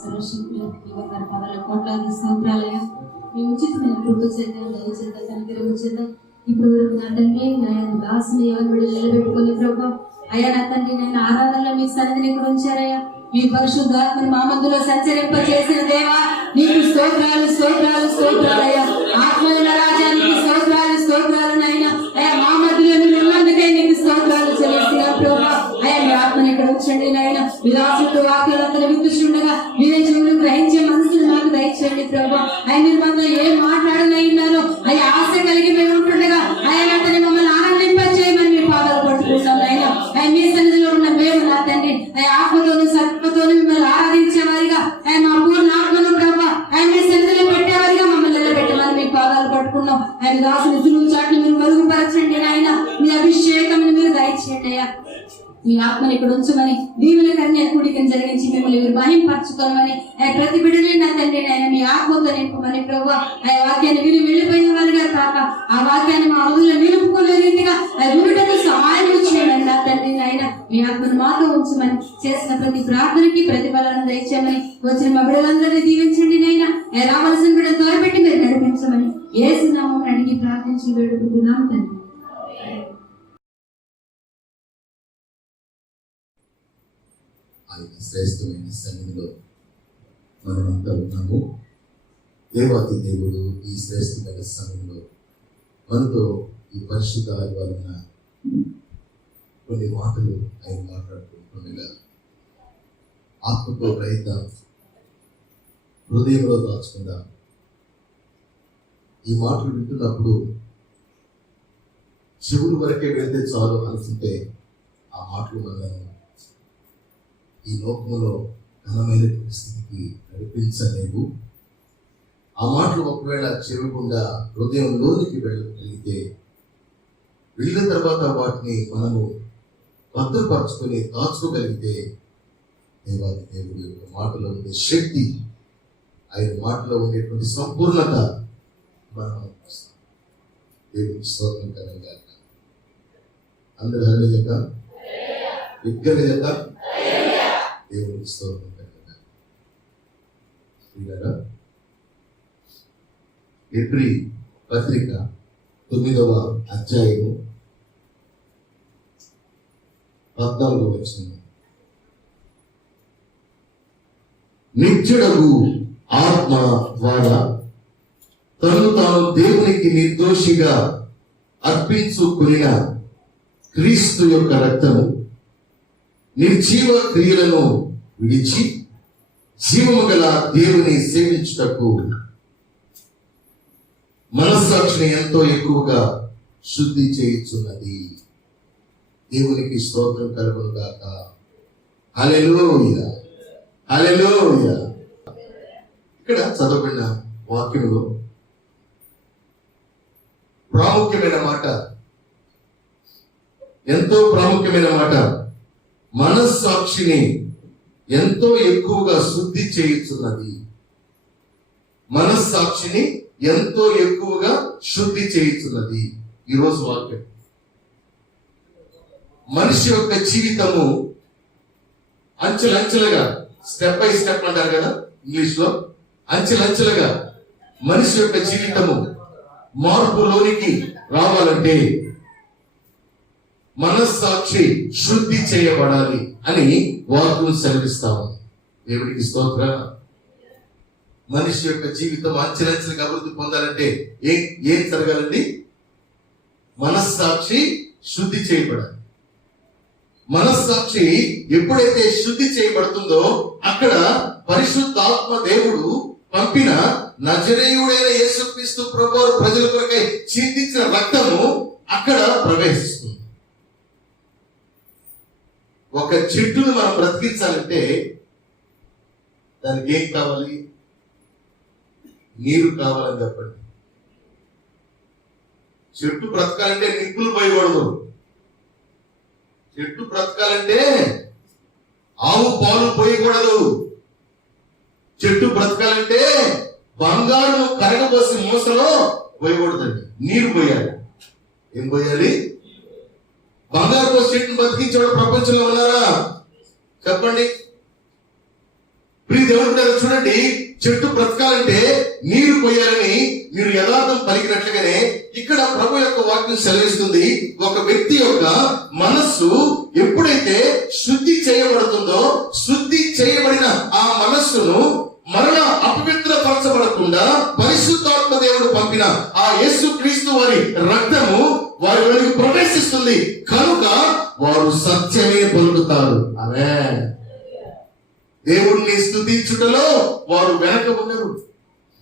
సర్వశక్తులు బంగారు పాదాల కోట్లాది స్తోత్రాలయ్యా. మీ ఉచితమైన కృప చేత దయ చేత కనికరము చేత ఇప్పుడు వరకు నా తండ్రి నా దాసుని ఎవరి బిడ్డలు నిలబెట్టుకొని ప్రభు అయ్యా నా తండ్రి నేను ఆరాధనలో మీ సన్నిధిని ఇక్కడ ఉంచారయ్యా. మీ పరిశుద్ధాత్మని మా మధ్యలో సంచరింప చేసిన దేవా నీకు స్తోత్రాలు స్తోత్రాలు స్తోత్రాలయ్యా. ఆత్మల రాజానికి స్తోత్రాలు స్తోత్రాలు నాయనా. అయ్యా మా మధ్యలో మీరు ఉన్నందుకే నీకు స్తోత్రాలు చెల్లిస్తున్నా ప్రభు. అయ్యా మీ ఆత్మని ఇక్కడ ఉంచండి నాయన. విలాసత్వ వాక్యాలతో వినిపిస్తుండగా మీరే చెవులు గ్రహించే మనసులు మాకు దయచేయండి ప్రభు. అయ్యా మీరు మనతో ఏం మాట్లాడనయ్యున్నారో అయ్యా ఆశ కలిగి మేము ఉంటుండగా అయ్యా అతని మమ్మల్ని ఆనందింప చేయమని మీ పాదాలు పట్టుకుంటాం నాయన. అయ్యా మీ సన్నిధిలో ఉన్న మేము నా తండ్రి అయ్యా ఆత్మతోను సత్వతోను మిమ్మల్ని ఆరాధించేవారిగా అయ్యా మా పూర్ణ ఆత్మను ప్రభు అయ్యా మీ సన్నిధిలో పెట్టేవారిగా మమ్మల్ని నిలబెట్టమని మీ పాదాలు పట్టుకున్నాం. ఆయన దాసుని సులువు చాటును మీరు మరుగుపరచండి నాయన. మీ అభిషేకం మీరు దయచేయండి అయ్యా. మీ ఆత్మని ఇక్కడ ఉంచమని దీవుల కన్య కూడికను జరిగించి మిమ్మల్ని మీరు మహింపరచుకోమని ప్రతి బిడ్డని నా తండ్రి ఆయన మీ ఆత్మతో నింపమని ప్రభు ఆ వాక్యాన్ని విని వెళ్ళిపోయిన వారిగా కాక ఆ వాక్యాన్ని మా హృదయంలో నిలుపుకునే రీతిగా వినుటకు సహాయం చేయండి నా తండ్రి ఆయన. మీ ఆత్మను మాతో ఉంచమని చేసిన ప్రతి ప్రార్థనకి ప్రతిఫలాలను దయచేయమని వచ్చిన మా బిడ్డలందరినీ దీవించండి నైనా. రావాల్సిన బిడ్డలు త్వరపెట్టి మీరు నడిపించమని యేసు నామమున అడిగి ప్రార్థించి వేడుకుంటున్నాం తండ్రి. ఆయన శ్రేష్టమైన సన్నిధిలో మనమంతా ఉన్నాము. దేవాతి దేవుడు ఈ శ్రేష్టమైన సమయంలో మనతో ఈ పరిశుద్ధ ఆదివారం కొన్ని మాటలు ఆయన మాట్లాడుకుంటుండగా ఆత్మతో ప్రయత్నం హృదయంలో దాచుకుందాం. ఈ మాటలు వింటున్నప్పుడు చెవుల వరకే వెళ్తే చాలు అనుకుంటే ఆ మాటలు మనల్ని ఈ లోకంలో ఘనమైన స్థితికి నడిపించలేవు. ఆ మాటలు ఒకవేళ చెవికుండా హృదయంలోనికి వెళ్ళగలిగితే వెళ్ళిన తర్వాత వాటిని మనము భద్రపరచుకొని దాచుకోగలిగితే దేవాది దేవుడి యొక్క మాటలో ఉండే శక్తి, ఆయన మాటలో ఉండేటువంటి సంపూర్ణత మనం దేవుడికి స్తోత్రం కలగాలి. అందరూ హల్లెలూయా చెప్తాం, బిగ్గరగా చెప్తాం. దేవుడికి స్తోత్రం కలగాలి. హెబ్రీ పత్రిక 9వ అధ్యాయము 14వ వచనం. నిత్యుడగు ఆత్మ ద్వారా తను తాను దేవునికి నిర్దోషిగా అర్పించుకున్న క్రీస్తు యొక్క రక్తము నిర్జీవ క్రియలను విడిచి జీవము గల దేవుని సేవించుటకు మనస్సాక్షిని ఎంతో ఎక్కువగా శుద్ధి చేయుచున్నది. దేవునికి స్తోత్రం కలుగును గాక. హల్లెలూయా, హల్లెలూయా. ఇక్కడ చదవబడిన వాక్యంలో ప్రాముఖ్యమైన మాట, ఎంతో ప్రాముఖ్యమైన మాట, మనస్సాక్షిని ఎంతో ఎక్కువగా శుద్ధి చేయుచున్నది. మనస్సాక్షిని ఎంతో ఎక్కువగా శుద్ధి చేయుచున్నది. ఈరోజు వాక్యం మనిషి యొక్క జీవితము అంచెలంచెలుగా, స్టెప్ బై స్టెప్ అంటారు కదా ఇంగ్లీష్ లో, అంచెలంచెలుగా మనిషి యొక్క జీవితము మార్పులోనికి రావాలంటే మనస్సాక్షి శుద్ధి చేయబడాలి అని వాక్యం సెలవిస్తాము. దేవుడికి స్తోత్రం. మనిషి యొక్క జీవితం అంచెలంచెలుగా అభివృద్ధి పొందాలంటే ఏం జరగాలండి? మనస్సాక్షి శుద్ధి చేయబడాలి. మనస్సాక్షి ఎప్పుడైతే శుద్ధి చేయబడుతుందో అక్కడ పరిశుద్ధాత్మ దేవుడు పంపిన నజరేయుడైన యేసుక్రీస్తు ప్రభువు ప్రజల కొరకై చిందించిన రక్తము అక్కడ ప్రవేశిస్తుంది. ఒక చెట్టును మనం బ్రతికించాలంటే దానికి ఏం కావాలి? నీరు కావాలని చెప్పండి. చెట్టు బ్రతకాలంటే నిప్పులు పోయకూడదు. చెట్టు బ్రతకాలంటే ఆవు పాలు పోయకూడదు. చెట్టు బ్రతకాలంటే బంగారు కరగబోసి మూసలో పోయకూడదండి, నీరు పోయాలి. ఏం పోయాలి? బంగారు పోసి చెట్టును బతికించేవాడు ప్రపంచంలో ఉన్నారా? చెప్పండి. ప్రియ దేవుని బిడ్డలారా, చూడండి, చెట్టు బ్రతకాలంటే నీరు పోయాలని మీరు యథార్థం పలికినట్లుగానే ఇక్కడ ప్రభు యొక్క వాక్యం సెలవిస్తుంది. ఒక వ్యక్తి యొక్క మనస్సు ఎప్పుడైతే శుద్ధి చేయబడుతుందో, శుద్ధి చేయబడిన ఆ మనస్సును మరలా అపవిత్రపరచబడకుండా పరిశుద్ధాత్మ దేవుడు పంపిన ఆ యేసు క్రీస్తు వారి రక్తము వారిలోనికి ప్రవేశిస్తుంది. కనుక వారు సత్యమే పలుకుతారు. ఆమేన్. దేవుణ్ణి స్తుతించుటలో వారు వెనక ఉండరు.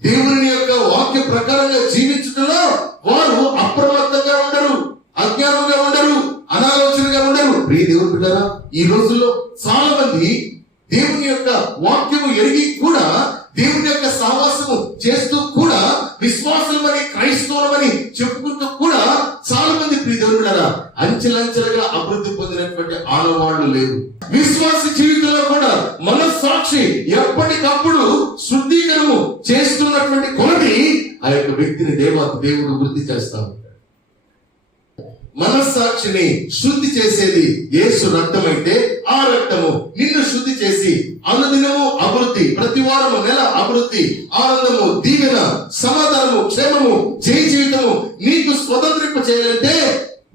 దేవుని యొక్క వాక్య ప్రకారంగా జీవించుటలో వారు అప్రమత్తంగా ఉండరు, అజ్ఞానంగా ఉండరు, అనాలోచనగా ఉండరు. ప్రియ దేవుని బిడ్డలారా, ఈ రోజుల్లో చాలా మంది దేవుని యొక్క వాక్యము ఎరిగి కూడా, దేవుని యొక్క సహవాసము చేస్తూ కూడా, విశ్వాసులమని క్రైస్తవులమని చెప్పుకుంటూ కూడా చాలా మంది ప్రియ దేవుని బిడ్డలారా అంచెలంచెలుగా అభివృద్ధి పొందినటువంటి ఆనవాళ్లు లేవు. విశ్వాస జీవితంలో కూడా మనస్సాక్షి ఎప్పటికప్పుడు శుద్ధీకరణము చేస్తున్నటువంటి కొలది ఆ యొక్క వ్యక్తిని దేవుడు వృద్ధి చేస్తా ఉంటాడు. మనస్సాక్షిని శుద్ధి చేసేది యేసు రక్తమైతే, ఆ రక్తము నిన్ను శుద్ధి చేసి అనుదినము అభివృద్ధి, ప్రతి వారము నెల అభివృద్ధి, ఆనందము, దీవెన, సమాధానము, క్షేమము, జయ జీవితము నీకు స్వతంత్రింప చేయాలంటే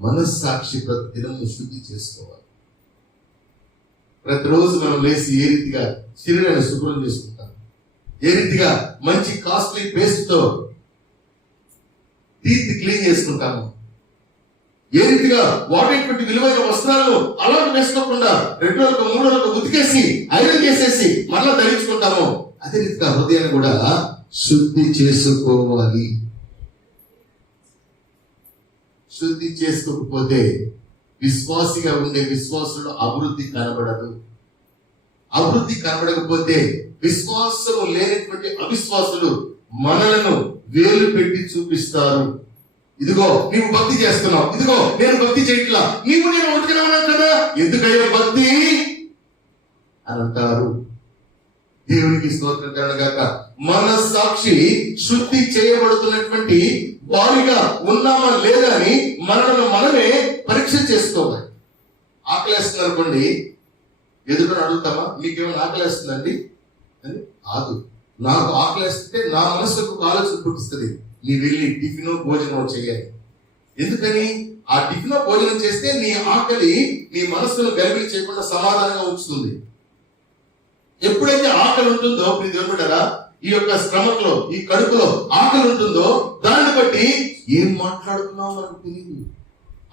మనస్సాక్షి ప్రతి దినము శుద్ధి చేసుకోవాలి. ప్రతిరోజు మనం లేచి ఏ రీతిగా శరీరాన్ని శుభ్రం చేసుకుంటాం, ఏ రీతిగా మంచి కాస్ట్లీ పేస్ట్ తో టీత్ క్లీన్ చేసుకుంటాము, ఏ రీతిగా వాడేటువంటి విలువైన వస్త్రాలను అలాంటి వేసుకోకుండా 2 రోజులకు 3 రోజులకు ఉతికేసి ఐరన్ చేసేసి మళ్ళా ధరించుకుంటాము, అదే రీతిగా హృదయాన్ని కూడా శుద్ధి చేసుకోవాలి. శుద్ధి చేసుకోకపోతే విశ్వాసిగా ఉండే విశ్వాసులు అభివృద్ధి కనబడదు. అభివృద్ధి కనబడకపోతే విశ్వాసము లేనటువంటి అవిశ్వాసులు మనలను వేలు పెట్టి చూపిస్తారు. ఇదిగో నీవు భక్తి చేస్తున్నావు, ఇదిగో నేను భక్తి చేయట్లా, నేను ఒకటిగా ఉన్నాను కదా, ఎందుకయ్యా భక్తి అని అంటారు. దేవునికి స్తోత్రం కలుగుగాక. మనస్సాక్షి శుద్ధి చేయబడుతున్నటువంటి వారిగా ఉన్నామా లేదా అని మనల్ని మనమే పరీక్ష చేసుకోవాలి. ఆకలేస్తుంది అనుకోండి, ఎదురుని అడుగుతామా మీకేమైనా ఆకలేస్తుందండి అని? కాదు. నాకు ఆకలేస్తుంటే నా మనసుకు ఆలోచన పుట్టిస్తుంది, నీ వెళ్ళి టిఫినో భోజనం చేయాలి. ఎందుకని? ఆ టిఫినో భోజనం చేస్తే నీ ఆకలి నీ మనస్సును గర్భిణి చేయకుండా సమాధానంగా ఉంచుతుంది. ఎప్పుడైతే ఆకలి ఉంటుందో మీరు దేవుడారా, ఈ యొక్క శ్రమలో, ఈ కడుపులో ఆకలి ఉంటుందో దాన్ని బట్టి ఏం మాట్లాడుతున్నావు మనకు తెలియదు.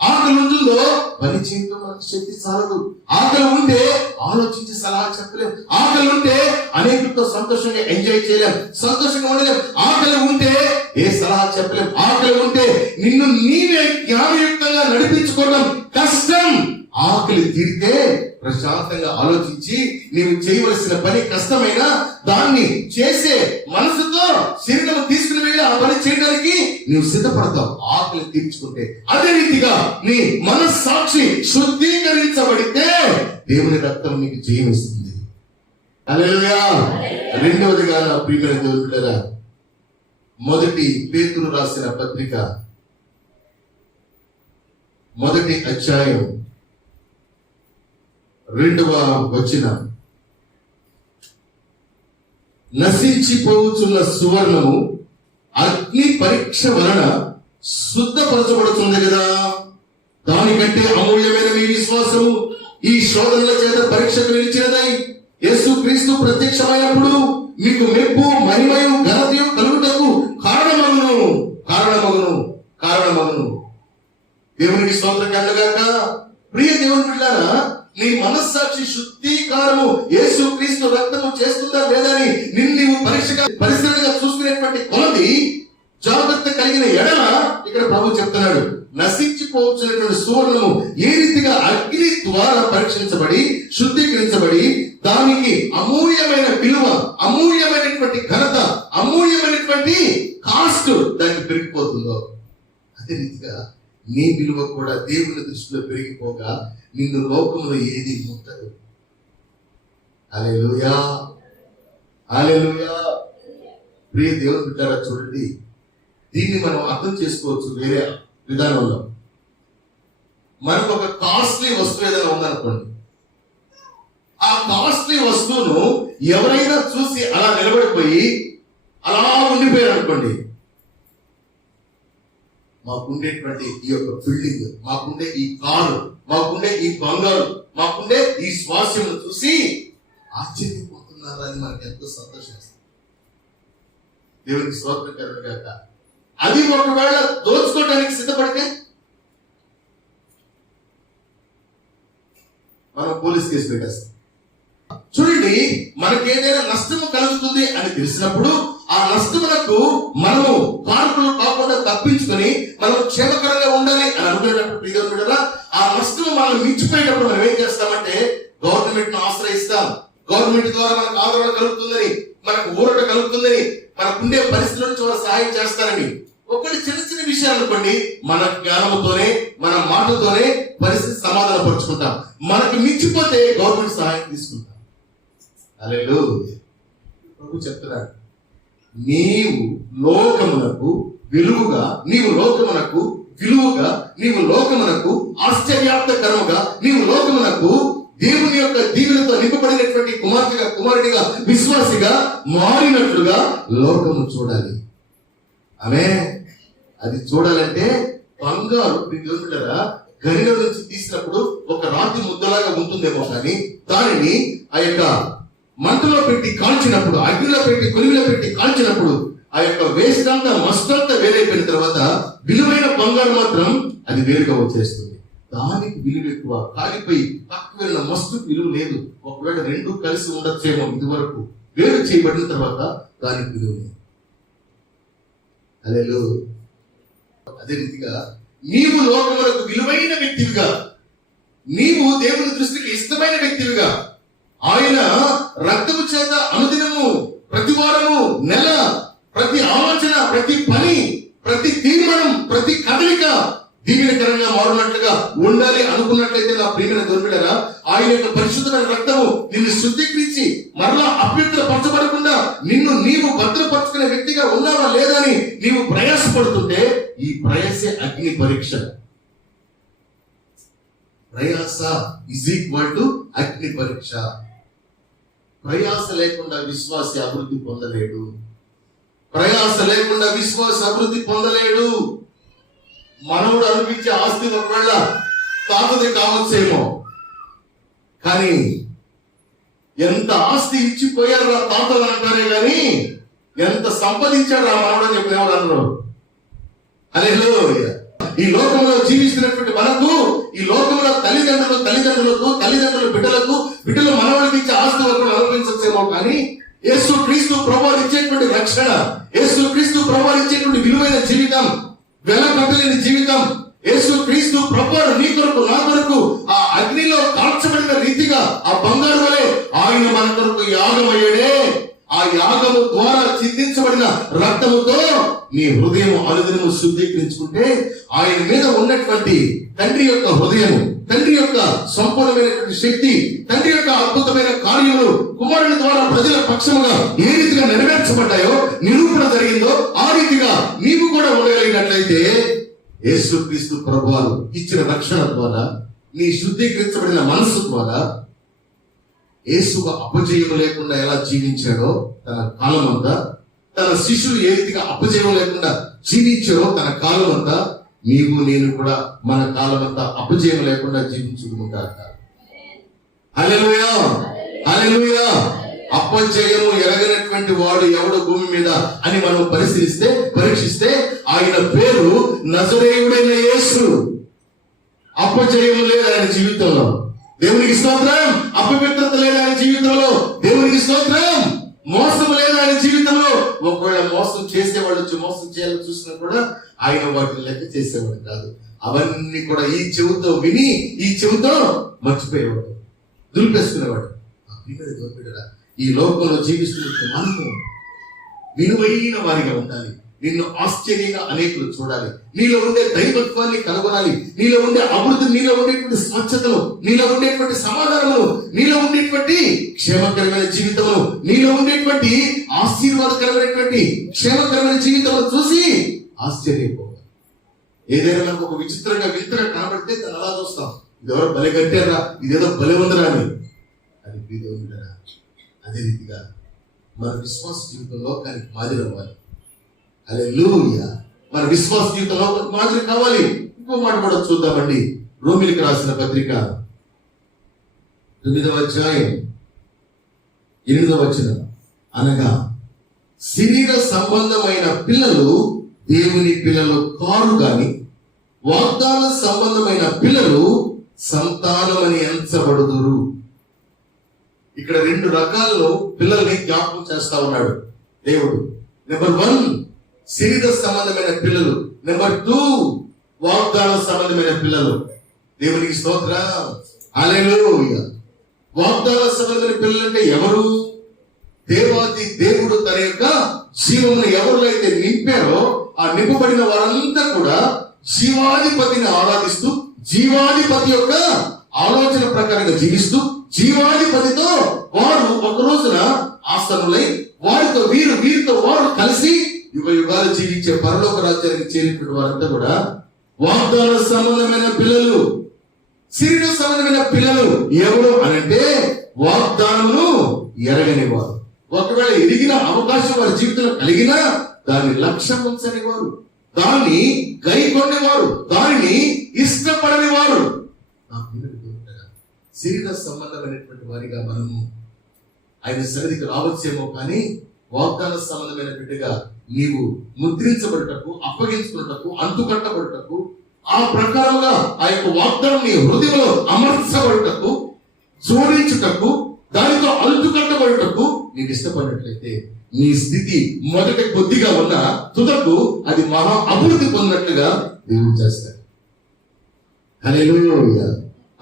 ఆకలి ఉంటుందో పని చేయడం మనకు శక్తి చాలదు. ఆకలి ఉంటే ఆలోచించి సలహా చెప్పలేం. ఆకలి ఉంటే అనేకులతో సంతోషంగా ఎంజాయ్ చేయలేం, సంతోషంగా ఉండలేం. ఆకలి ఉంటే ఏ సలహా చెప్పలేం. ఆకలి ఉంటే నిన్ను నీవే జ్ఞానయుక్తంగా నడిపించుకోవడం కష్టం. ఆకలి తీరితే ప్రశాంతంగా ఆలోచించి నీవు చేయవలసిన పని కష్టమైన దాన్ని చేసే మనసుతో శరీరం తీసుకుని వెళ్ళి ఆ పని చేయడానికి నీవు సిద్ధపడతావు ఆకలి తీర్చుకుంటే. అదే రీతిగా నీ మనస్సాక్షి శుద్ధీకరించబడితే దేవుని రక్తం నీకు జయమిస్తుంది. హల్లెలూయా. రెండవదిగా నా ప్రియమైన దేవుని బిడ్డలారా, మొదటి పేతురు రాసిన పత్రిక 1వ అధ్యాయం 2వ వచనం, నశించిపోతున్న సువర్ణము అగ్ని పరీక్ష వలన శుద్ధపరచబడుతుంది కదా, దానికంటే అమూల్యమైన మీ విశ్వాసము ఈ శోధనల చేత పరీక్షకు నిలిచినదై యేసు క్రీస్తు ప్రత్యక్షమైనప్పుడు మీకు మెప్పు, మహిమయు, ఘనతయు కలుగుటకు కారణమగును. దేవునికి స్తోత్రం కలుగుగాక. ప్రియ దేవుని బిడ్డలారా, నీ మనస్సాక్షి శుద్ధీకారము యేసు క్రీస్తు రక్తము చేస్తుందా లేదా అని నిన్ను పరిశీలనగా చూసుకునేటువంటి కొలది జాగ్రత్త కలిగిన ఎడల ఇక్కడ ప్రభు చెప్తున్నాడు, నశించిపోవచ్చినటువంటి సువర్ణము ఏ రీతిగా అగ్ని ద్వారా పరీక్షించబడి శుద్ధీకరించబడి దానికి అమూల్యమైన విలువ, అమూల్యమైనటువంటి ఘనత, అమూల్యమైనటువంటి కాస్ట్ దానికి పెరిగిపోతుందో, అదే రీతిగా నీ విలువ కూడా దేవుని దృష్టిలో పెరిగిపోగా నిన్ను లోకంలో ఏది ముట్టదు. హల్లెలూయా, హల్లెలూయా. ప్రియ దేవుని బిడ్డలారా, చూడండి, దీన్ని మనం అర్థం చేసుకోవచ్చు వేరే విధానంలో. మనకు ఒక కాస్ట్లీ వస్తువు ఏదైనా ఉందనుకోండి, ఆ ఆ కాస్ట్లీ వస్తువును ఎవరైనా చూసి అలా నిలబడిపోయి అలా ఉండిపోయారు అనుకోండి, మాకుండేటువంటి ఈ యొక్క బిల్డింగ్, మాకుండే ఈ కారు, మాకుండే ఈ బంగారు, మాకుండే ఈ స్వాస్యము చూసి ఆశ్చర్యపోతున్నారా అని మనకి ఎంతో సంతోషిస్తాం. దేవునికి స్తోత్రం కలుగును గాక. అది ఒకవేళ దోచుకోవడానికి సిద్ధపడితే మనం పోలీస్ కేసు పెట్టేస్తాం. చూడండి, మనకేదైనా నష్టము కలుగుతుంది అని తెలిసినప్పుడు ఆ నష్టములకు మనము కారకులు కాకుండా తప్పించుకొని మనం క్షేమకరంగా ఉండాలి అని అనుకునేటప్పుడు ప్రియమైన బిడ్డలారా, ఆ నష్టము మనం మించిపోయేటప్పుడు మనం ఏం చేస్తామంటే గవర్నమెంట్ ను ఆశ్రయిస్తాం. గవర్నమెంట్ ద్వారా మనకు ఆదరణ కలుగుతుందని, మనకు ఊరట కలుగుతుందని, మనకుండే పరిస్థితుల నుంచి వారు సహాయం చేస్తారని. ఒకటి చిన్న చిన్న విషయాలు అనుకోండి, మన జ్ఞానంతోనే మన మాటతోనే పరిస్థితి సమాధాన పరుచుకుంటాం. మనకు మించిపోతే గవర్నమెంట్ సహాయం తీసుకుంటాం. హల్లెలూయా. ప్రభు చెప్తున్నాడు, నీవు లోకమునకు విలువగా, నీవు లోకమునకు విలువగా, నీవు లోకమునకు ఆశ్చర్యార్థకరముగా, నీవు లోకమునకు దేవుని యొక్క దీవెనతో నింపబడినటువంటి కుమార్తెగా, కుమారుడిగా, విశ్వాసిగా మారినట్లుగా లోకము చూడాలి. ఆమేన్. అది చూడాలంటే బంగారు గనిలో నుంచి తీసినప్పుడు ఒక రాతి ముద్దలాగా ఉంటుందేమో, కానీ దానిని ఆ యొక్క మంటలో పెట్టి కాల్చినప్పుడు, అగ్నిలో పెట్టి కొలిమిలో పెట్టి కాల్చినప్పుడు ఆ యొక్క వేస్ట్ అంతా, మస్ట్ అంతా వేరైపోయిన తర్వాత విలువైన బంగారు మాత్రం అది వేరుగా వచ్చేస్తుంది. దానికి విలువ ఎక్కువ. కాలిపోయి పక్కకు వెళ్ళిన మస్తు విలువ లేదు. ఒకవేళ రెండు కలిసి ఉండొచ్చేమో ఇది వరకు, వేరు చేయబడిన తర్వాత దానికి విలువ లేదు. హల్లెలూయా. అదే రీతిగా నీవు లోకములకు విలువైన వ్యక్తివిగా, నీవు దేవుని దృష్టికి ఇష్టమైన వ్యక్తివిగా, ఆయన రక్తము చేత అనుదినము, ప్రతి వారము, నెల, ప్రతి ఆలోచన, ప్రతి పని, ప్రతి తీర్మానం, ప్రతి కదలిక దీవెనకరంగా మారునట్లుగా ఉండాలి అనుకున్నట్లయితే నా ప్రియమైన దొరికిడరా, ఆయన యొక్క పరిశుద్ధమైన రక్తము నిన్ను శుద్ధీకరించి మరలా అపవిత్రపరచబడకుండా నిన్ను నీవు భద్రపరచుకునే వ్యక్తిగా ఉన్నావా లేదా అని నీవు ప్రయాసపడుతుంటే ఈ ప్రయాసే అగ్ని పరీక్ష. ప్రయాస ఈజ్ ఈక్వల్ టు అగ్ని పరీక్ష. ప్రయాస లేకుండా విశ్వాసి అభివృద్ధి పొందలేడు. ప్రయాస లేకుండా విశ్వాసి అభివృద్ధి పొందలేడు. మనవుడు అనిపించే ఆస్తి ఒకవేళ తాతది కావచ్చేమో, కానీ ఎంత ఆస్తి ఇచ్చిపోయారు రా తాతలు అంటారే గాని ఎంత సంపాదించాడు రా మనవుడు అని చెప్పి ఎవరు అన్నారు. హల్లెలూయా. ఈ లోకంలో జీవిస్తున్నటువంటి మనకు, ఈ లోకంలో తల్లిదండ్రులు బిడ్డలు మనవాళ్ళకి ఇచ్చే ఆస్తి వరకు అనుభవించచ్చేమో, కానీ యేసు క్రీస్తు ప్రభువు ఇచ్చేటువంటి రక్షణ, యేసు క్రీస్తు ప్రభువు ఇచ్చేటువంటి విలువైన జీవితం, వెల కట్టలేని జీవితం, యేసు క్రీస్తు ప్రభువు నీ కొరకు నా కొరకు ఆ అగ్నిలో కాల్చబడిన రీతిగా ఆ బంగారు వలె ఆయన మన కొరకు యాగమయ్యాడే. ఆ యాగము ద్వారా చిందించబడిన రక్తముతో నీ హృదయం అనుదినము శుద్ధీకరించుకుంటే ఆయన మీద ఉన్నటువంటి తండ్రి యొక్క హృదయము, తండ్రి యొక్క సంపూర్ణమైనటువంటి శక్తి, తండ్రి యొక్క అద్భుతమైన కార్యములు కుమారుని ద్వారా ప్రజల పక్షముగా ఏ రీతిగా నెరవేర్చబడ్డాయో, నిరూపణ జరిగిందో ఆ రీతిగా నీవు కూడా ఉండగలిగినట్లయితే యేసుక్రీస్తు ప్రభువు ఇచ్చిన రక్షణ ద్వారా, నీ శుద్ధీకరించబడిన మనస్సు ద్వారా యేసుకు అపజయం లేకుండా ఎలా జీవించాడో తన కాలం అంతా, తన శిష్యులు ఏ రీతిగా అపజయం లేకుండా జీవించారో తన కాలం అంతా, నీవు నేను కూడా మన కాలం అంతా అపజయం లేకుండా జీవించుకుంటారు. హల్లెలూయా, హల్లెలూయా. అపజయము ఎరగనటువంటి వాడు ఎవడు భూమి మీద అని మనం పరీక్షిస్తే ఆయన పేరు నజరేయుడైన యేసు. అపజయం లేదు ఆయన జీవితంలో. దేవునికి స్తోత్రం. అపవిత్రత లేదు ఆయన జీవితంలో. దేవునికి స్తోత్రం. మోసం లేదు ఆయన జీవితంలో. ఒకవేళ మోసం చేసేవాళ్ళు వచ్చి మోసం చేయాలని చూసినా కూడా ఆయన వాటిని లెక్క చేసేవాడు కాదు. అవన్నీ కూడా ఈ చెవుతో విని ఈ చెవుతో మర్చిపోయేవాడు, దులిపేసుకునేవాడు. ఈ లోకంలో జీవిస్తున్న మనము విలువైన వారిగా ఉండాలి. నిన్ను ఆశ్చర్యంగా అనేకులు చూడాలి. నీలో ఉండే దైవత్వాన్ని కనుగొనాలి. నీలో ఉండే అభివృద్ధి, నీలో ఉండేటువంటి స్వచ్ఛతను, నీలో ఉండేటువంటి సమాధానము, నీలో ఉండేటువంటి క్షేమకరమైన జీవితమును, నీలో ఉండేటువంటి ఆశీర్వాదకరమైనటువంటి క్షేమకరమైన జీవితమును చూసి ఆశ్చర్యపోవాలి. ఏదైనా మనకు ఒక విచిత్రంగా వింతగా కనబడితే దాన్ని అలా చూస్తాం. ఇది ఎవరో బలి కట్టారా, ఇదేదో బలి ఉందరా అని. అది అదే రీతిగా మన విశ్వాస జీవితం లోకానికి మాదిరి అవ్వాలి. హల్లెలూయా. మన విశ్వాస జీవితం లోకానికి మాదిరి కావాలి. ఇంకో మాట కూడా చూద్దామండి. రోమిలికి రాసిన పత్రిక 9వ అధ్యాయం 8వ వచనం. అనగా శరీర సంబంధమైన పిల్లలు దేవుని పిల్లలు కారు గాని వాగ్దాన సంబంధమైన పిల్లలు సంతానమని ఎంచబడుదురు. ఇక్కడ 2 రకాల్లో పిల్లల్ని జ్ఞాపకం చేస్తా ఉన్నాడు దేవుడు. నెంబర్ 1 శరీర సంబంధమైన పిల్లలు, నెంబర్ 2 వాగ్దాన సంబంధమైన పిల్లలు. దేవునికి స్తోత్రం. హల్లెలూయా. వాగ్దాన సంబంధమైన పిల్లలు అంటే ఎవరు? దేవాది దేవుడు తన యొక్క జీవమును ఎవరిలో నింపారో ఆ నింపబడిన వారంతా కూడా జీవాధిపతిని ఆరాధిస్తూ జీవాధిపతి యొక్క ఆలోచన ప్రకారంగా జీవిస్తూ జీవాధిపతితో వారు ఒక రోజున ఆసనులై వారితో వీరితో వారు కలిసి యుగ యుగాలు జీవించే పరలోక రాజ్యానికి చేరినటువంటి వారంతా కూడా వాగ్దాన సంబంధమైన పిల్లలు. శరీర సంబంధమైన పిల్లలు ఎవరు అనంటే వాగ్దానమును ఎరగని వారు. ఒకవేళ ఎదిగిన అవకాశం వారి జీవితంలో కలిగినా దాన్ని లక్ష్యం ఉంచని వారు, దాన్ని గైకొనేవారు, దానిని ఇష్టపడని వారు. శరీర సంబంధమైనటువంటి వారిగా మనము ఆయన సన్నిధికి రావచ్చేమో కానీ వాగ్దాన సంబంధమైన బిడ్డగా నీవు ముద్రించబడుటకు, అప్పగించుకున్నటకు, అంటుకట్టబడుటకు, ఆ ప్రకారంగా ఆ యొక్క వాగ్దానం నీ హృదయంలో అమర్చబడుటకు, జోడించుటకు, దానితో అంటుకట్టబడుటకు నీకు ఇష్టపడినట్లయితే నీ స్థితి మొదట కొద్దిగా ఉన్న తుదకు అది మహా అభివృద్ధి పొందినట్లుగా దేవుడు చేస్తాడు. హల్లెలూయా.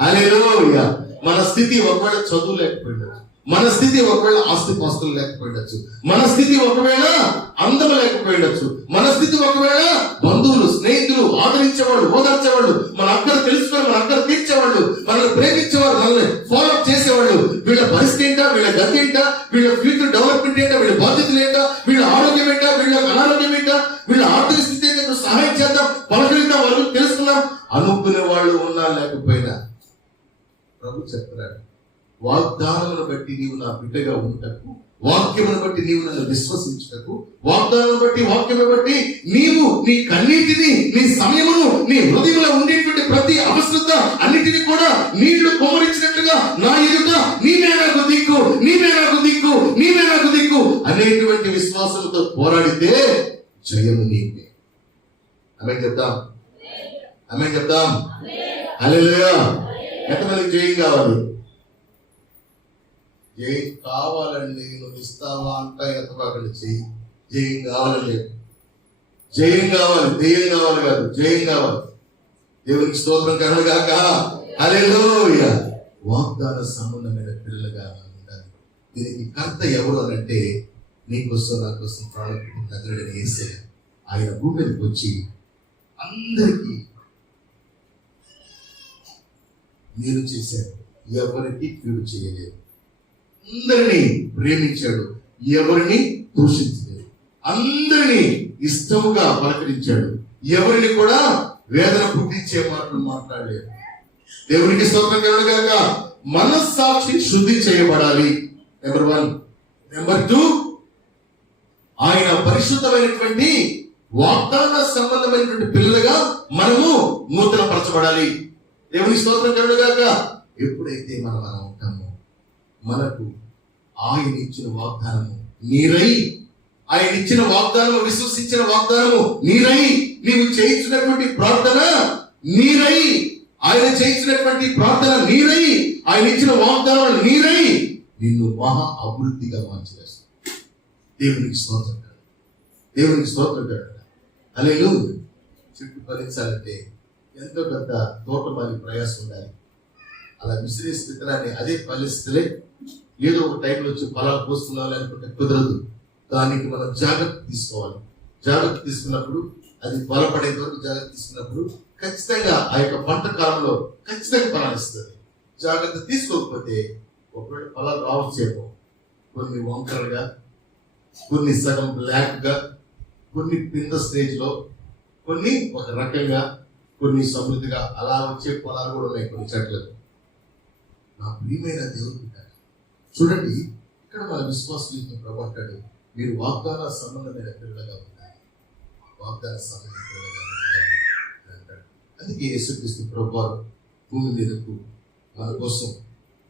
హల్లెలూయా. మన స్థితి ఒకవేళ చదువు లేకపోయిండొచ్చు, మన స్థితి ఒకవేళ ఆస్తిపాస్తులు లేకపోయిండొచ్చు, మన స్థితి ఒకవేళ అందం లేకపోయిండొచ్చు, మన స్థితి ఒకవేళ బంధువులు, స్నేహితులు ఆదరించేవాళ్ళు, ఓదార్చేవాళ్ళు, మన అక్కలు తెలుసుకొని మన అక్కలు తీర్చేవాళ్ళు, మనల్ని ప్రేమించేవారు, మనల్ని ఫాలో అప్ చేసేవాళ్ళు, వీళ్ళ పరిస్థితి ఏంటా, వీళ్ళ గతి ఏంటా, వీళ్ళ ఫ్యూచర్ డెవలప్మెంట్ ఏంటా, వీళ్ళ బాధ్యతలు ఏంటా, వీళ్ళ ఆరోగ్యం ఏంటా, వీళ్ళ అనారోగ్యం ఏంటా, వీళ్ళ ఆర్థిక స్థితి ఏంటో సహాయం చేద్దాం, పలకరిద్దాం, వాళ్ళు తెలుసుకున్నాం అనుకునే వాళ్ళు ఉన్నా లేకపోయినా ప్రభు చెప్తున్నాడు, వాగ్దానమును బట్టి నీవు నా బిడ్డగా ఉంటకు, వాక్యమును బట్టి నీవు నన్ను విశ్వసించుటకు, వాగ్దానం బట్టి వాక్యమును బట్టి నీవు నీ కన్నీటిని, నీ సమయమును, నీ హృదయంలో ఉండేటువంటి ప్రతి అవసరత అన్నిటినీ కూడా నీళ్లు కుమ్మరించినట్లుగా నా ఎదుట నీవే నాకు దిక్కు, నీవే నాకు దిక్కు, నీవే నాకు దిక్కు అనేటువంటి విశ్వాసంతో పోరాడితే జయము నీవే. ఆమేన్ చెప్తాం. ఆమేన్ చెప్తాం. హల్లెలూయా. ఎంతమందికి జయం కావాలి? జయం కావాలండి. నువ్వు ఇస్తావా అంట ఎంతబాకండి. జయం కావాలండి. జయం కావాలి, దెయ్యం కావాలి కాదు, జయం కావాలి. దేవునికి స్తోత్రం కలుగుగాక. హల్లెలూయా. వాగ్దాన సంబంధమైన పిల్లలుగా ఉండాలి. దీనికి కర్త ఎవరు అనంటే నీకోసం నా కోసం ప్రాణం పెట్టిన నజరేయుడైన యేసయ్య. ఆయన భూమి మీదకి వచ్చి అందరికీ మేలు చేశాడు, ఎవరికి కీడు చేయలేదు. అందరినీ ప్రేమించాడు, ఎవరిని దూషించలేదు. అందరినీ ఇష్టముగా పలకరించాడు, ఎవరిని కూడా వేదన పుట్టించే మాటలు మాట్లాడలేదు. దేవునికి స్తోత్రం కలుగుగాక. మనస్సాక్షి శుద్ధి చేయబడాలి. నెంబర్ 1. నెంబర్ 2, ఆయన పరిశుద్ధమైనటువంటి వాగ్దాన సంబంధమైనటువంటి పిల్లలుగా మనము నూతన పరచబడాలి. దేవుని స్తోత్రం కలుగుగాక. ఎప్పుడైతే మనం అలా ఉంటామో మనకు ఆయన ఇచ్చిన వాగ్దానము నీరై, ఆయన ఇచ్చిన వాగ్దానము, విశ్వసించిన వాగ్దానము నీరై, నీవు చేయించినటువంటి ప్రార్థన నీరై, ఆయన చేయించినటువంటి ప్రార్థన నీరై, ఆయన ఇచ్చిన వాగ్దానం నీరై నిన్ను మహా అభివృద్ధిగా మార్చివేస్తాడు. దేవునికి స్తోత్రం. దేవునికి స్తోత్రం. హల్లెలూయా. చెట్టు ఫలించాలంటే ఎంతో పెద్ద తోటమాలి ప్రయాసం ఉండాలి. అలా విసిరేసి విత్తనాన్ని అదే ఫలిస్తే ఏదో ఒక టైంలో వచ్చి ఫలాలు పోస్తున్నాం అనుకుంటే కుదరదు. దానికి మనం జాగ్రత్త తీసుకోవాలి. జాగ్రత్త తీసుకున్నప్పుడు అది బలపడేంత వరకు జాగ్రత్త తీసుకున్నప్పుడు ఖచ్చితంగా ఆ యొక్క పంట కాలంలో ఖచ్చితంగా ఫలాలు ఇస్తుంది. జాగ్రత్త తీసుకోకపోతే ఒకవేళ ఫలాలు రావచ్చేమో, కొన్ని వంకరగా, కొన్ని సగం బ్లాక్గా, కొన్ని పింద స్టేజ్లో, కొన్ని ఒక రకంగా, కొన్ని సమృద్ధిగా అలా వచ్చే ఫలాలు కూడా ఉన్నాయి కొన్ని చెట్లకు. నా ప్రియమైన దేవుడు చూడండి, ఇక్కడ ఇక్కడ మన విశ్వాసం ప్రభు అంటాడు, మీరు వాగ్దాన సంబంధమైన పిల్లలుగా ఉండాలి, వాగ్దాన సంబంధమైన పిల్లలుగా ఉండాలి అని అంటాడు. అందుకే యేసుక్రీస్తు ప్రభు భూమి మీదకు మన కోసం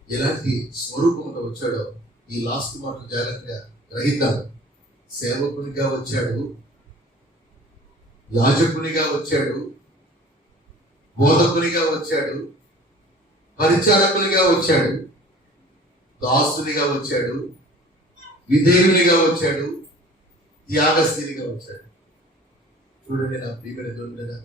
ఎలాంటి స్వరూపంలో వచ్చాడో ఈ లాస్ట్ మాట జాగ్రత్తగా గ్రహిద్దాం. సేవకునిగా వచ్చాడు, యాజకునిగా వచ్చాడు, బోధకునిగా వచ్చాడు, పరిచారకునిగా వచ్చాడు, దాసునిగా వచ్చాడు, విధేయునిగా వచ్చాడు, త్యాగశీలిగా వచ్చాడు. చూడండి నా ప్రియమైన దేవుడా,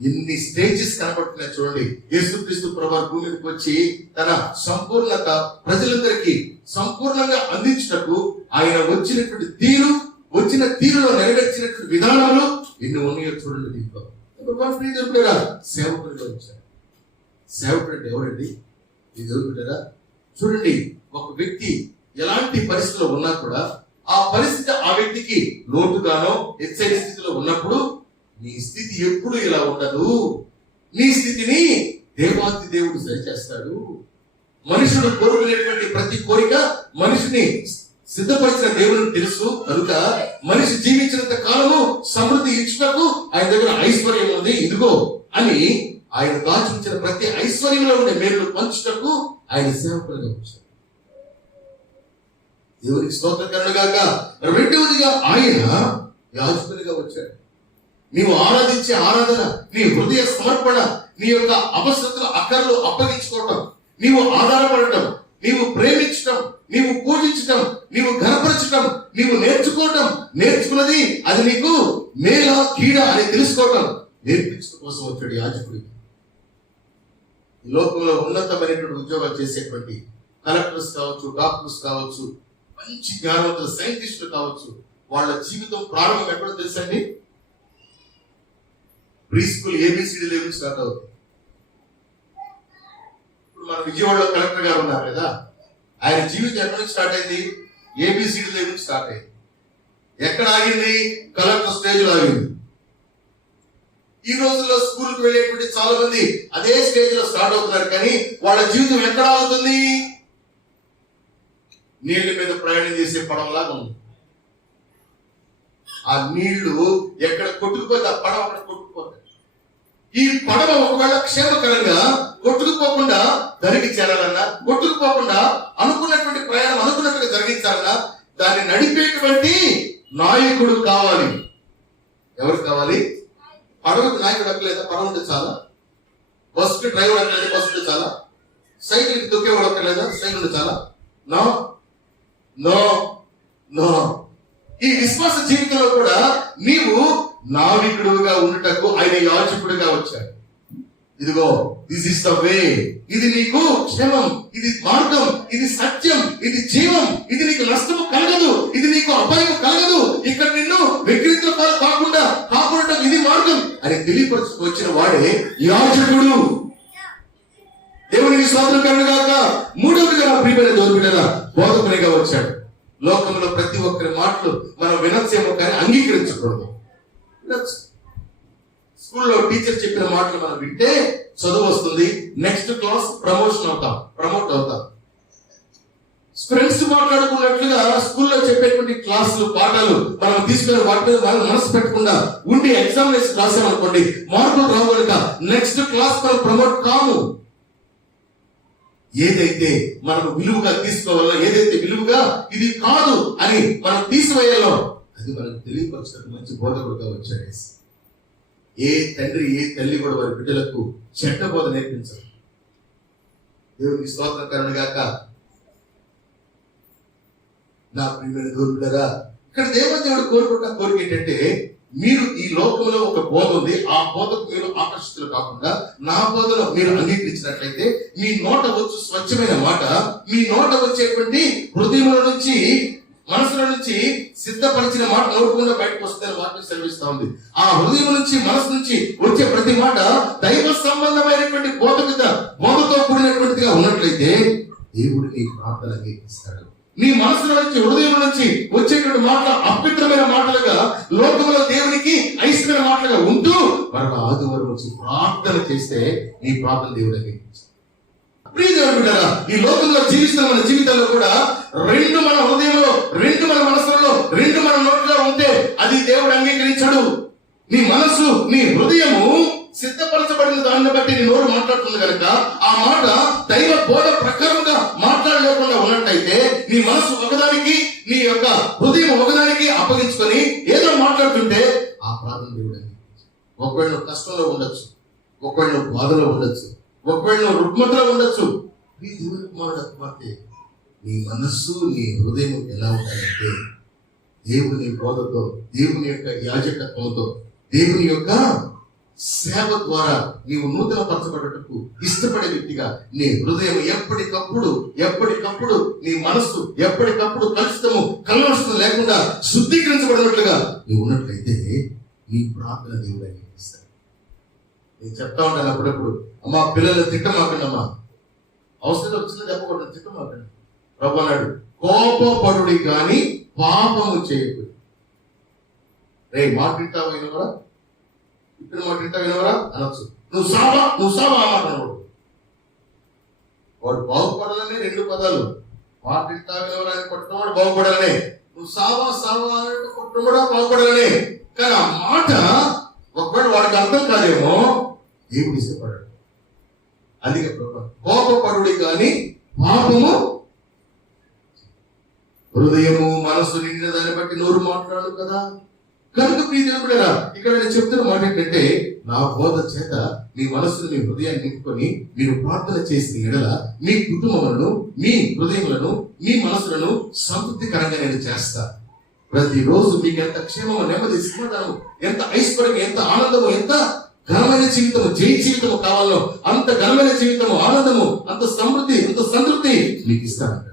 ఎన్ని స్టేజెస్ కనబడుతున్నాయి చూడండి. యేసుక్రీస్తు ప్రభువు భూమి మీదకి వచ్చి తన సంపూర్ణత ప్రజలందరికీ సంపూర్ణంగా అందించుటకు ఆయన వచ్చినటువంటి తీరు, వచ్చిన తీరులో నెరవేర్చినటువంటి విధానాలు ఎన్ని ఉన్నాయో చూడండి. దీంట్లో సేవకుడిగా వచ్చాడు. సేవకుడు అంటే ఎవరండి? ఈ దేవుడు చూడండి, ఒక వ్యక్తి ఎలాంటి పరిస్థితిలో ఉన్నా కూడా ఆ పరిస్థితి ఆ వ్యక్తికి లోటుగానో హెచ్చరి స్థితిలో ఉన్నప్పుడు నీ స్థితి ఎప్పుడు ఇలా ఉండదు, నీ స్థితిని దేవాతి దేవుడు సరిచేస్తాడు. మనుషుడు కోరుకునేటువంటి ప్రతి కోరిక మనిషిని సిద్ధపరిచిన దేవుడిని తెలుసు కనుక మనిషి జీవించినంత కాలము సమృద్ధి ఇచ్చుటకు ఆయన దగ్గర ఐశ్వర్యం ఉంది, ఇదిగో అని ఆయన దాచుంచిన ప్రతి ఐశ్వర్యంలో ఉండే మేలు పంచుటకు ఆయన సేవకులుగా వచ్చాడు. దేవునికి స్తోత్రం గాక. రెండవదిగా ఆయన యాజకునిగా వచ్చాడు. నీవు ఆరాధించే ఆరాధన, నీ హృదయ సమర్పణ, నీ యొక్క అవసరతలు అక్కర్లు అప్పగించుకోవటం, నీవు ఆధారపడటం, నీవు ప్రేమించటం, నీవు పూజించటం, నీవు ఘనపరచటం, నీవు నేర్చుకోవటం, నేర్చుకున్నది అది నీకు మేలా కీడా అని తెలుసుకోవటం నేర్పించడం కోసం వచ్చాడు యాజకుడికి. ఈ లోకంలో ఉన్నతమైనటువంటి ఉద్యోగాలు చేసేటువంటి కలెక్టర్స్ కావచ్చు, డాక్టర్స్ కావచ్చు, మంచి జ్ఞానవంతుల సైంటిస్టులు కావచ్చు, వాళ్ళ జీవితం ప్రారంభం ఎక్కడో తెలుసండి? Pre school A B C D level start అవుతుంది. ఇప్పుడు మన విజయవాడలో కలెక్టర్ గారు ఉన్నారు కదా, ఆయన జీవితం ఎక్కడి నుంచి స్టార్ట్ అయింది? ఏబిసిడి లెవెల్ స్టార్ట్ అయింది. ఎక్కడ ఆగింది? కలెక్టర్ స్టేజ్ లో ఆగింది. ఈ రోజుల్లో స్కూల్కి వెళ్ళేటువంటి చాలా మంది అదే స్టేజ్ లో స్టార్ట్ అవుతున్నారు, కానీ వాళ్ళ జీవితం ఎక్కడ ఆగుతుంది? నీళ్ల మీద ప్రయాణం చేసే పడవలాగా ఉంది. ఆ నీళ్లు ఎక్కడ కొట్టుకుపోతే ఆ పడవ అక్కడ కొట్టుకుపోతాయి. ఈ పడవ ఒకవేళ క్షేమకరంగా కొట్టుకుపోకుండా ధరికి చేరాలన్నా, కొట్టుకుపోకుండా అనుకున్నటువంటి ప్రయాణం అనుకున్నట్టుగా జరిగించాలన్నా దాన్ని నడిపేటువంటి నాయకుడు కావాలి. ఎవరు కావాలి? పడవకు నాయకుడు అక్కర్లేదా? పడవ ఉంటే చాలా. బస్సుకి డ్రైవర్ అక్కర్లేదు, బస్సు ఉంటే చాలా. సైకిల్కి తొక్కేవాడు అక్కర్లేదా? సైకిల్ ఉంటే చాలా. No no no. ఈ విశ్వాస జీవితంలో కూడా నీవు నావికుడుగా ఉండుటకు ఆయన యాజకుడిగా వచ్చాడు. ఇదిగో దిస్ ఇస్ ద వే, ఇది నీకు క్షేమం, ఇది మార్గం, ఇది సత్యం, ఇది జీవం, ఇది నీకు నష్టము కలగదు, ఇది నీకు అపాయం కలగదు, ఇక్కడ నిన్ను వికృతుల కాకుండా ఇది మార్గం అని తెలియపరచుకు వచ్చిన వాడే యాజకుడు. దేవునికి స్తోత్రం కలుగుగాక. మూడవదిగా ప్రియమైన దేవుని బోధకునిగా వచ్చాడు. లోకంలో ప్రతి ఒక్కరి మాటలు మనం వినొచ్చేమో కానీ అంగీకరించకూడదు. స్కూల్లో టీచర్ చెప్పిన మాటలు మనం వింటే చదువు వస్తుంది, నెక్స్ట్ క్లాస్ ప్రమోట్ అవుతాం. ఫ్రెండ్స్ మాట్లాడుకున్నట్లుగా స్కూల్లో చెప్పేటువంటి క్లాసులు పాఠాలు మనం తీసుకుని వాటి మీద మనం మనసు పెట్టకుండా ఉండి ఎగ్జామినేషన్ రాసామనుకోండి, మార్కులు రావు కనుక నెక్స్ట్ క్లాస్ మనం ప్రమోట్ కాము. ఏదైతే మనం విలువగా తీసుకోవాలో, ఏదైతే విలువగా ఇది కాదు అని మనం తీసివేయాలో అది మనకు తెలియపరచడానికి మంచి బోధకుడుగా వచ్చాడు. ఏ తండ్రి ఏ తల్లి కూడా వారి బిడ్డలకు చెడ్డ బోధ నేర్పించరు. దేవునికి స్తోత్రం కలుగుగాక. నా ప్రియమైన దేవుడా, ఇక్కడ దేవుడు కోరుకుంటున్న కోరిక ఏంటంటే, మీరు ఈ లోకంలో ఒక బోధ ఉంది, ఆ బోధకు మీరు ఆకర్షితులు కాకుండా నా బోధలో మీరు అంగీకరించినట్లయితే మీ నోట వచ్చు స్వచ్ఛమైన మాట, మీ నోట వచ్చేటువంటి హృదయంలో నుంచి మనసులో నుంచి సిద్ధపరిచిన మాట నోడకుండా బయటకు వస్తుందని వాక్యం సెలవిస్తా ఉంది. ఆ హృదయం నుంచి మనసు నుంచి వచ్చే ప్రతి మాట దైవ సంబంధమైనటువంటి బోధతో కూడినటువంటిదిగా ఉన్నట్లయితే దేవుడు నీ ప్రార్థన అంగీకరిస్తాడు. నీ మనసులో నుంచి హృదయం నుంచి వచ్చేటువంటి మాటలు అపవిత్రమైన మాటలుగా లోకంలో దేవునికి అయిష్టమైన మాటలుగా ఉంటూ మరొక ఆదివారం వచ్చి ప్రార్థన చేస్తే నీ ప్రార్థన దేవుడు అంగీకరిస్తాడు. ప్రియ దేవుడు, ఈ లోకంలో జీవిస్తున్న మన జీవితాల్లో కూడా రెండు మన హృదయంలో, రెండు మన మనసులో, రెండు మన నోట్లో ఉంటే అది దేవుడు అంగీకరించడు. నీ మనసు, నీ హృదయము సిద్ధపరచబడిన దాన్ని బట్టి నీ నోరు మాట్లాడుతుంది కనుక ఆ మాట దైవ బోధ ప్రకారంగా మాట్లాడలేకుండా ఉన్నట్టయితే నీ మనసు ఒకదానికి, నీ యొక్క హృదయం ఒకదానికి అప్పగించుకొని ఏదో మాట్లాడుతుంటే ఆ ప్రార్థన దేవుడు అంగీకరించడు. ఒకవేళ నువ్వు కష్టంలో ఉండొచ్చు, ఒకవేళ నువ్వు బాధలో ఉండొచ్చు, ఒకవేళ నువ్వు రుగ్మతలో ఉండొచ్చు. నీ దేవుని కుమారుడు కుమార్తె, నీ మనస్సు, నీ హృదయం ఎలా ఉండాలంటే దేవుని బోధతో, దేవుని యొక్క యాజకత్వంతో, దేవుని యొక్క సేవ ద్వారా నీవు నూతన పరచబడటకు ఇష్టపడే వ్యక్తిగా నీ హృదయం ఎప్పటికప్పుడు నీ మనస్సు ఎప్పటికప్పుడు కలుషితం లేకుండా శుద్ధీకరించబడినట్లుగా నీవు ఉన్నట్లయితే నీ ప్రార్థన దేవుడు అంగీకరిస్తాడు. నేను చెప్తా ఉంటాను అప్పుడప్పుడు, అమ్మా పిల్లలు తిట్టమాకండి, అమ్మా అవసరం వచ్చింది చెప్పకూడదు, తిట్టమాకండి. ప్రభు అన్నాడు, కోపపడుడి కానీ పాపము చేయకూడదు. రే మాట వింటావా వినవరా, ఇప్పుడు మాట వింటా వినవరా అనొచ్చు. నువ్వు సావా మాట అనకూడదు. వాడు బాగుపడాలనే రెండు పదాలు, మాట వింటా వినవరా అని కొట్టడం బాగుపడాలనే, నువ్వు సావా అని కొట్టడం కూడా బాగుపడాలనే. కానీ ఆ మాట ఒకవేళ వాడికి అర్థం కాదేమో, దేవుడు ఇష్టపడాడు. అందుకే కోపపడుడి కానీ పాపము, హృదయము మనస్సు నిండిన దాన్ని బట్టి నోరు మాట్లాడు కదా. కనుక ప్రియదేవుడా, ఇక్కడ నేను చెప్తున్న మాట ఏంటంటే, నా బోధ చేత మీ మనస్సును, మీ హృదయాన్ని నింపుకొని మీరు ప్రార్థన చేసిన ఎడల మీ కుటుంబములను, మీ హృదయములను, మీ మనసులను సంతృప్తికరంగా నేను చేస్తా. ప్రతిరోజు మీకు ఎంత క్షేమము, నెమ్మది, సమాధానము, ఎంత ఐశ్వర్యం, ఎంత ఆనందము, ఎంత ఘనమైన జీవితము, జై జీవితము కావాలో అంత ఘనమైన జీవితము, ఆనందము, అంత సమృద్ధి, అంత సంతృప్తి మీకు ఇస్తానంటే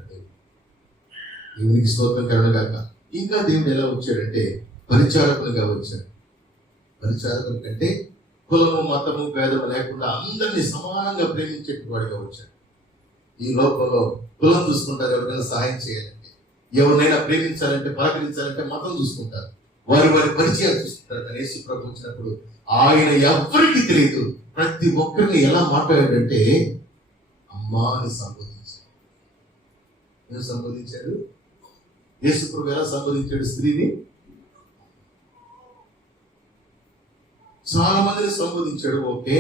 దేవునికి స్తోత్రం కలుగుగాక. ఇంకా దేవుడు ఎలా వచ్చాడంటే పరిచారకులుగా వచ్చాడు. పరిచారకుల కంటే కులము, మతము, భేదము లేకుండా అందరినీ సమానంగా ప్రేమించేటువంటి వాడిగా వచ్చాడు. ఈ లోకంలో కులం చూసుకుంటారు, ఎవరికైనా సహాయం చేయాలంటే, ఎవరినైనా ప్రేమించాలంటే, పలకరించాలంటే మతం చూసుకుంటారు, వారి పరిచయాలు చూసుకుంటారు. కానీ యేసు ప్రభు వచ్చినప్పుడు ఆయన ఎవరికి తెలియదు, ప్రతి ఒక్కరిని ఎలా మాట్లాడాడంటే అమ్మా అని సంబోధించాడు. ఏం సంబోధించాడు? యేసు ప్రభు ఎలా సంబోధించాడు స్త్రీని? చాలా మందిని సంబోధించాడు. ఓకే,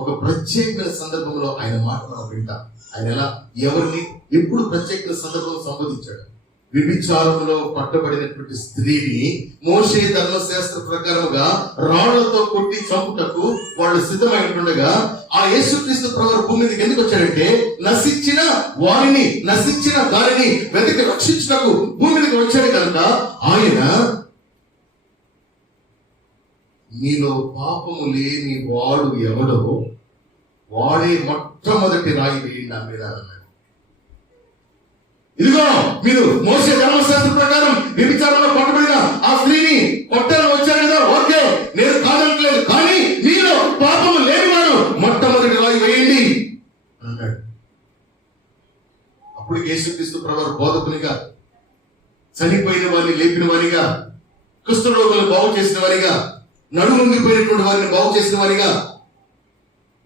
ఒక ప్రత్యేకమైన సందర్భంలో ఆయన మాట మనం వింటాం. ఆయన ఎలా, ఎవరిని, ఎప్పుడు ప్రత్యేకమైన సందర్భంలో సంబోధించాడు? వ్యభిచారంలో పట్టబడినటువంటి స్త్రీని మోషే ధర్మశాస్త్ర ప్రకారముగా రాళ్లతో కొట్టి చంపుటకు వాళ్ళు సిద్ధమైనట్టుండగా ఆ యేసుక్రీస్తు ప్రభువు భూమి మీదకి ఎందుకు వచ్చాడంటే, నశించిన దానిని వెతికి రక్షించుటకు భూమి మీదకి వచ్చాడు కనుక ఆయన మీలో పాపము లేని వాడు ఎవడో వాడే మొట్టమొదటి రాయి వేయండి నా మీద అన్నాడు. ఇదిగో మీరు మోషే ధర్మశాస్త్ర ప్రకారం వ్యభిచారంలో పట్టబడిన ఆ స్త్రీని కొట్టాలని వచ్చారు కదా, ఓకే, నేను కాదనట్లేదు, కానీ మీలో పాపము లేనివాడు మొట్టమొదటి రాయి వేయండి అన్నాడు. అప్పుడు యేసుక్రీస్తు ప్రభువు బోధకునిగా, చనిపోయిన వారిని లేపిన వారిగా, కుష్ఠరోగులను బాగు చేసిన వారిగా, నడుముంగిపోయినటువంటి వారిని బాగు చేసిన వారిగా,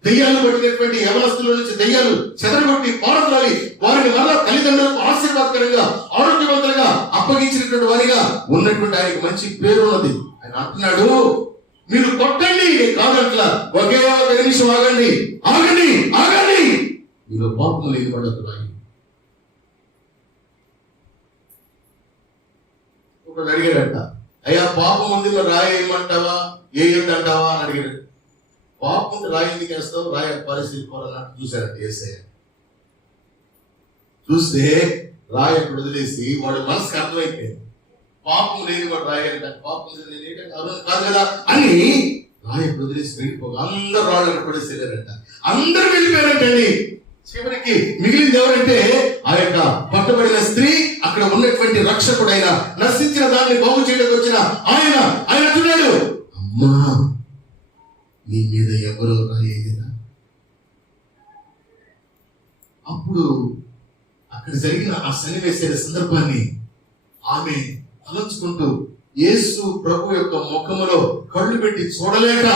దెయ్యాలు పట్టినటువంటి యవనస్తుల నుంచి దెయ్యాలు చెదరగొట్టి పారద్రాలి వారిని మళ్ళా తల్లిదండ్రులకు ఆశీర్వాదకరంగా, ఆరోగ్యవంతంగా అప్పగించినటువంటి వారిగా ఉన్నటువంటి ఆయనకు మంచి పేరు ఉన్నది. ఆయన అంటున్నాడు, మీరు కొట్టండి, నేను కాదట్లా, ఒకే ఒక నిమిషం ఆగండి, మీరు పాపం లేని పడదు రాయి. ఒకడు అడిగాడంట, అయ్యా పాపం మందిలో రాయేయమంటావా, ఏయొద్దంటావా అని అడిగాడు. పాపం రాయి ఎందుకు వేస్తావు, రాయ పరిస్థితి పోరాలని చూశాడంట యేసయ్య. చూస్తే రాయి అక్కడ వదిలేసి వాడు మనసుకు అర్థమైపోయింది, పాపం లేని వాడు రాయాలంట, పాపం లేని అరుణ్ కాదు కదా అని రాయి అక్కడ వదిలేసి వెళ్ళిపోగా అందరు రాళ్ళు అక్కడ పడేసి వెళ్ళారంట. అందరూ వెళ్ళిపోయారంటండి. చివరికి మిగిలింది ఎవరంటే ఆ యొక్క పట్టబడిన స్త్రీ, అక్కడ ఉన్నటువంటి రక్షకుడైన, నశించిన దాన్ని బాగు చేయడానికి వచ్చిన ఆయన అంటున్నాడు, అమ్మా నీ మీద ఎవరో రాయేదా. అప్పుడు అక్కడ జరిగిన ఆ సన్నివేశ సందర్భాన్ని ఆమె తలంచుకుంటూ యేసు ప్రభు యొక్క ముఖములో కళ్ళు పెట్టి చూడలేక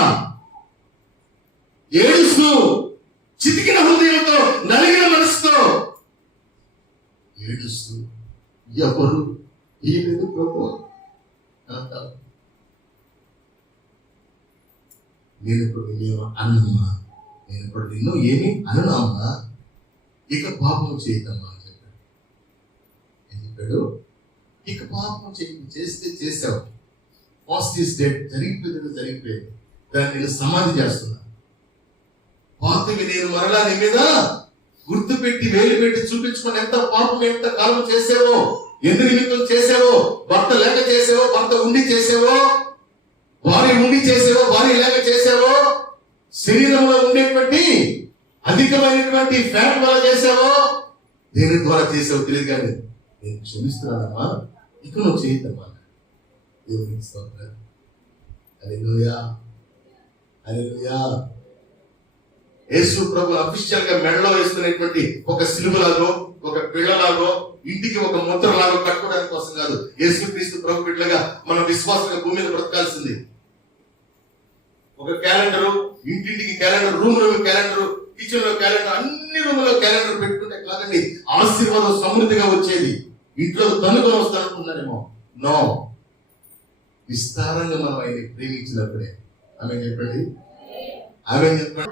ఏడుస్తూ, చితికిన హృదయంతో, నలిగిన మనసుతో ఏడుస్తూ ఎవరు ఈయనదు ప్రభు అంటావు. నేను ఇప్పుడు నిన్ను అన్నమ్మా, నేను ఇప్పుడు నిన్ను ఏమి అనమ్మా, ఇక పాపం చేయదమ్మా అని చెప్పాడు. ఏం చెప్పాడు? ఇక పాపం చేస్తే చేసావు, పాస్ట్ ఈస్ డెడ్, జరిగిపోయింది, దాన్ని నేను సమాధి చేస్తున్నా. పాతవి నేను మరలా నీ మీద గుర్తు పెట్టి వేలు పెట్టి చూపించుకొని ఎంత పాపం ఎంత కాలం చేసావో, ఎందు నిమిత్తం చేసావో, భర్త లేక చేసావో, భర్త ఉండి చేసావో, భార్య ఉండి చేసావో, భార్య లేక చేసావో, శరీరంలో ఉండేటువంటి అధికమైనటువంటి ఫ్యాట్ వల్ల చేసావో, దేని ద్వారా చేసావో తెలియదు, కానీ నేను క్షమిస్తున్నానమ్మా, ఇక నువ్వు చేయద్దమ్మా. దేవునికి స్తోత్రం. హల్లెలూయా, హల్లెలూయా. యేసు ప్రభు అఫీషియల్ గా మెడలో వేసుకునేటువంటి ఒక సిలువలాగో, ఒక పిల్లలాగో, ఇంటికి ఒక ముద్రలాగో కట్టుకోవడానికి కోసం కాదు. యేసుక్రీస్తు ప్రభు బిడ్డలుగా మన విశ్వాసంగా భూమి మీద బ్రతకాల్సింది. ఒక క్యాలెండరు, ఇంటింటికి క్యాలెండర్, రూమ్ క్యాలెండర్, కిచెన్ లో క్యాలెండర్, అన్ని రూముల్లో క్యాలెండర్ పెట్టుకుంటే కాదండి ఆశీర్వాదం సమృద్ధిగా వచ్చేది. ఇంట్లో తనుకొని వస్తానుకున్నారేమో. నో, విస్తారంగా మనం ఆయన ప్రేమించినప్పుడే. ఆమె చెప్పండి, ఆమె చెప్పండి.